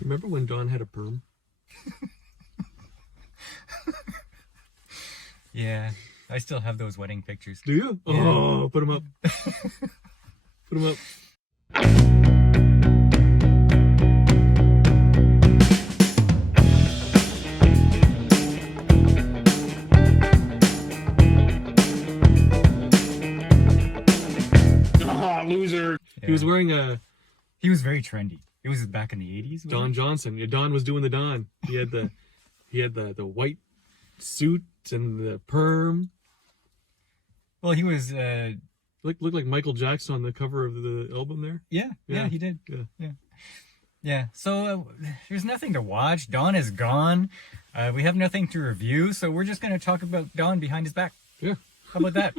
Remember when Don had a perm? Yeah, I still have those wedding pictures. Do you? Yeah. Oh, put them up. Put them up. Loser. Yeah. He was wearing a He was very trendy. It was back in the 80s. Don Johnson. Yeah, Don was doing the Don. He had the white suit and the perm. Well, he was. Looked like Michael Jackson on the cover of the album there. Yeah, he did. Yeah. Yeah. So there's nothing to watch. Don is gone. We have nothing to review, so we're just going to talk about Don behind his back. Yeah. How about that?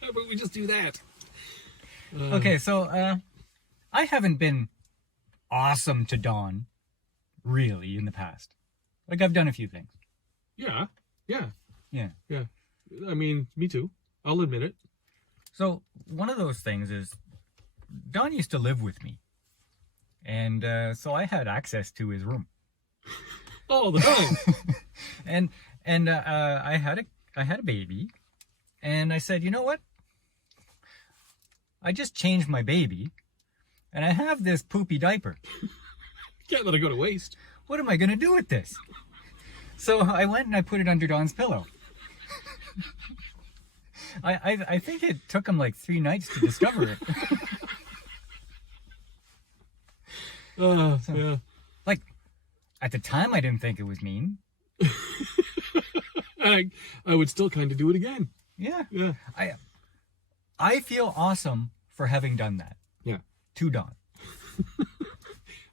How about we just do that? Okay, so I haven't been awesome to Don, really, in the past. Like, I've done a few things. Yeah. Yeah. I mean, me too. I'll admit it. So one of those things is Don used to live with me, and so I had access to his room All the time. and I had a baby, and I said, you know what? I just changed my baby, and I have this poopy diaper. Can't let it go to waste. What am I gonna do with this? So I went and I put it under Don's pillow. I think it took him like 3 nights to discover it. Yeah. Like, at the time, I didn't think it was mean. I would still kind of do it again. Yeah. I feel awesome for having done that. Yeah. To Don.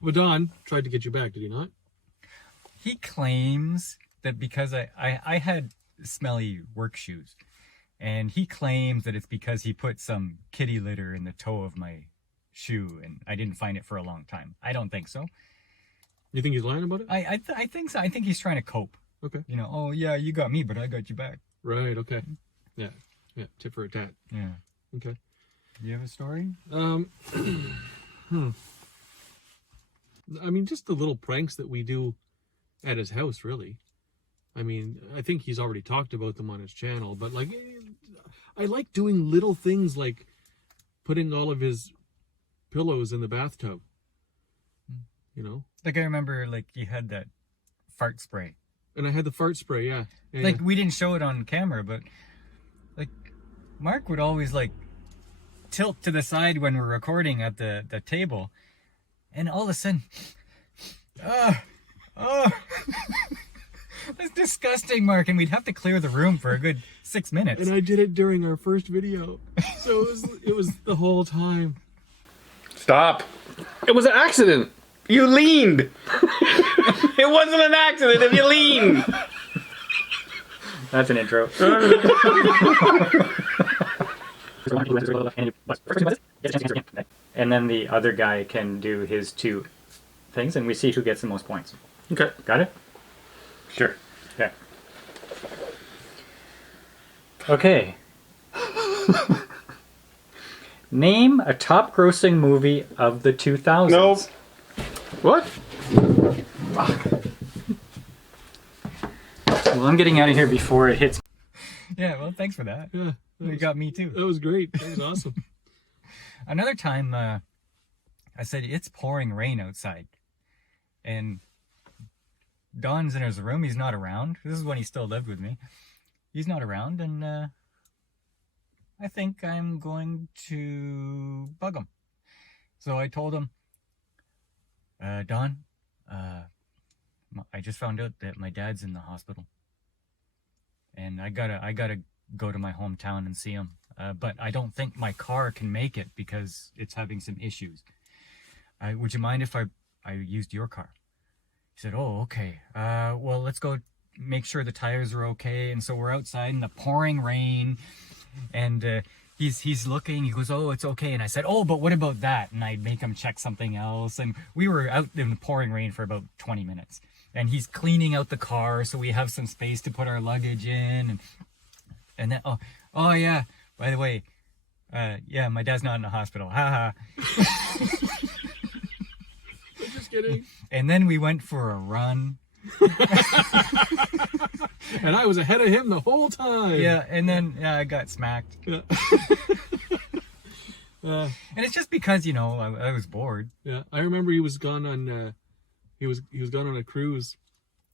But Don tried to get you back, did he not? He claims that because I had smelly work shoes, and he claims that it's because he put some kitty litter in the toe of my shoe, and I didn't find it for a long time. I don't think so. You think he's lying about it? I think so. I think he's trying to cope. Okay. You know, oh yeah, you got me, but I got you back. Right, okay. Yeah. Tit for a tat. Yeah. Okay. Do you have a story? I mean, just the little pranks that we do at his house, really. I mean, I think he's already talked about them on his channel, but like, I like doing little things like putting all of his pillows in the bathtub. You know? Like, I remember, like, you had that fart spray. And I had the fart spray, yeah. Like, we didn't show it on camera, but, like, Mark would always, like, tilt to the side when we're recording at the table, and all of a sudden, that's disgusting, Mark, and we'd have to clear the room for a good 6 minutes. And I did it during our first video, so it was the whole time. Stop. It was an accident. You leaned. It wasn't an accident if you leaned. That's an intro. And then the other guy can do his 2 things, and we see who gets the most points. Okay. Got it? Sure. Yeah. Okay. Name a top-grossing movie of the 2000s. Nope. What? Well, I'm getting out of here before it hits. Yeah, well, thanks for that. Yeah. You got me too. That was great. That was awesome. Another time, I said, it's pouring rain outside. And Don's in his room. He's not around. This is when he still lived with me. He's not around, and I think I'm going to bug him. So I told him, Don, I just found out that my dad's in the hospital. And I gotta go to my hometown and see him. But I don't think my car can make it because it's having some issues. Would you mind if I used your car? He said, oh, okay. Well, let's go make sure the tires are okay. And so we're outside in the pouring rain, and he's looking. He goes, oh, it's okay. And I said, oh, but what about that? And I'd make him check something else. And we were out in the pouring rain for about 20 minutes. And he's cleaning out the car so we have some space to put our luggage in. And then, oh yeah, by the way, yeah, my dad's not in the hospital. Ha ha. kidding. And then we went for a run. And I was ahead of him the whole time. Yeah, and then I got smacked. Yeah. And it's just because, I was bored. Yeah, I remember he was gone on he was gone on a cruise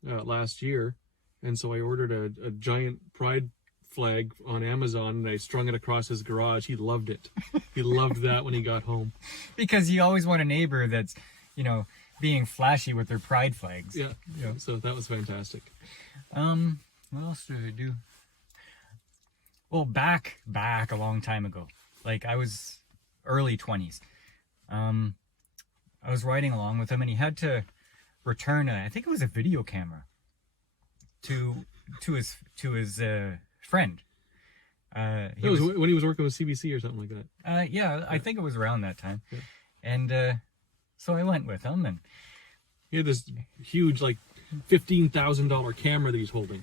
last year, and so I ordered a giant pride flag on Amazon and I strung it across his garage. He loved it. He loved that when he got home. Because you always want a neighbor that's, being flashy with their pride flags. Yeah. So that was fantastic. What else did I do? Well, back a long time ago. Like I was early 20s. I was riding along with him and he had to return I think it was a video camera to his friend. It was when he was working with CBC or something like that. Yeah, I think it was around that time. Yeah. And so I went with him, and he had this huge, like, $15,000 camera that he's holding.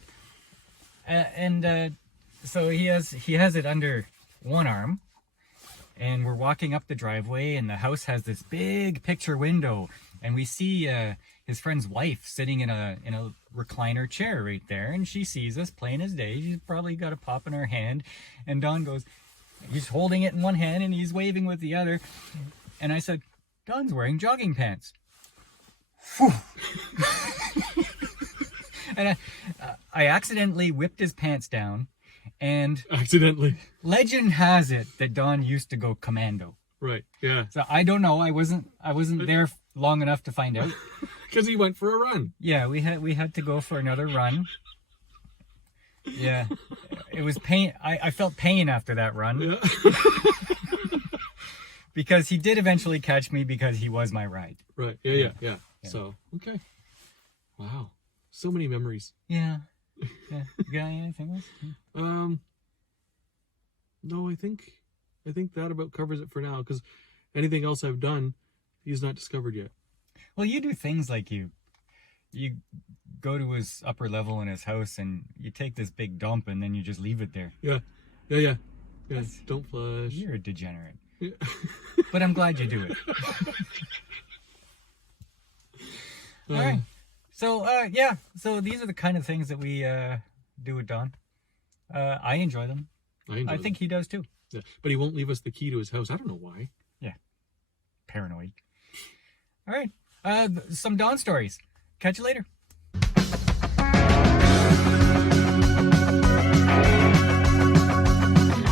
So he has it under one arm, and we're walking up the driveway, and the house has this big picture window, and we see his friend's wife sitting in a recliner chair right there, and she sees us plain as day. She's probably got a pop in her hand, and Don goes, he's holding it in one hand and he's waving with the other, and I said, Don's wearing jogging pants. And I accidentally whipped his pants down, and accidentally. Legend has it that Don used to go commando. Right. Yeah. So I don't know. I wasn't there long enough to find out. Because he went for a run. Yeah, we had to go for another run. Yeah, it was pain. I felt pain after that run. Yeah. Because he did eventually catch me because he was my ride. Right. Yeah. So okay. Wow. So many memories. Yeah. You got anything else? No, I think that about covers it for now, because anything else I've done, he's not discovered yet. Well, you do things like you go to his upper level in his house and you take this big dump and then you just leave it there. Yeah. Don't flush. You're a degenerate. Yeah. But I'm glad you do it. All right. So, so these are the kind of things that we do with Don. I enjoy them. I think he does too. Yeah, but he won't leave us the key to his house. I don't know why. Yeah. Paranoid. All right. Some Don stories. Catch you later.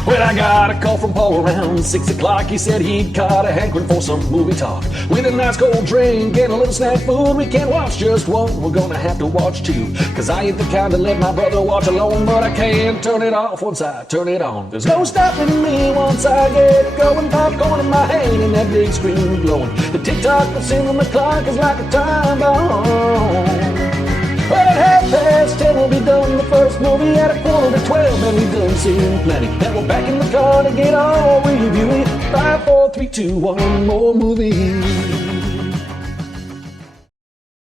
When I got a call from Paul around 6 o'clock, he said he'd caught a hankering for some movie talk. With a nice cold drink and a little snack food, we can't watch just one, we're gonna have to watch two. Cause I ain't the kind to let my brother watch alone, but I can't turn it off once I turn it on. There's no stopping me once I get going, popcorn in my hand and that big screen glowing. The tick-tock that's in the clock is like a time bomb. Well, at 10:30 we'll be done the first movie. At 11:45, and we've done seen plenty. Then we're back in the car to get all reviewing. 5, 4, 3, 2, 1 more movie.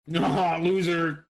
No, loser.